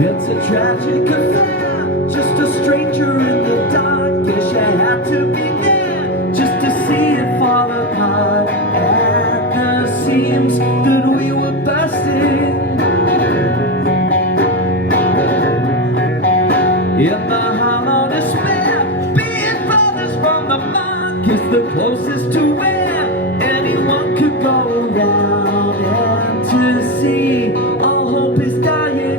It's a tragic affair, just a stranger in the dark. Guess you had to be there just to see it fall apart at the seams that we were bursting. In the hollow despair, being brothers from the mark is the closest to where anyone could go around and to see all hope is dying.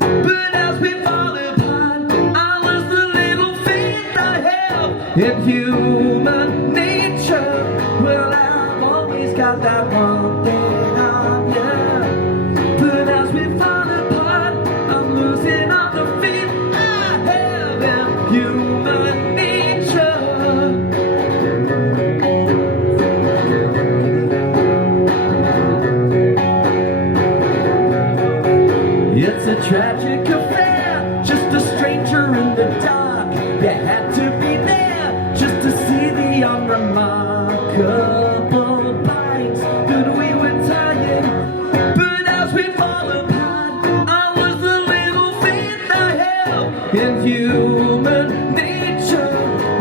But as we fall apart, I was the little faith I have in human nature. Well, I've always got that one thing on you. But as we fall apart, I'm losing all the faith I have in human nature. It's a tragic affair, just a stranger in the dark. You had to be there just to see the unremarkable bites that we were tying. But as we fall apart, I was the little faith I have in human nature.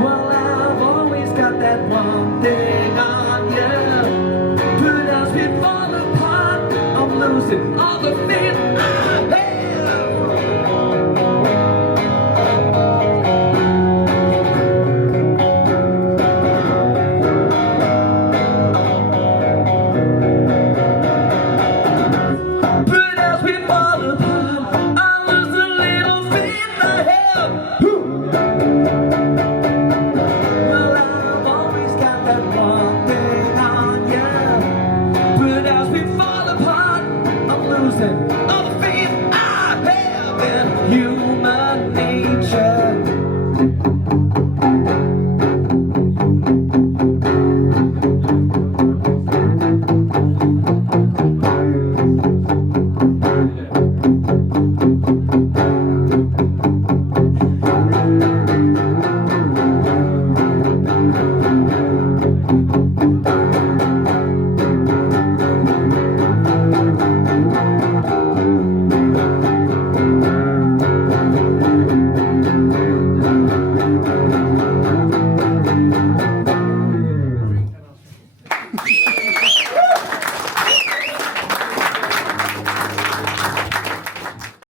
Well, I've always got that one thing on you. But as we fall apart, I'm losing all the faith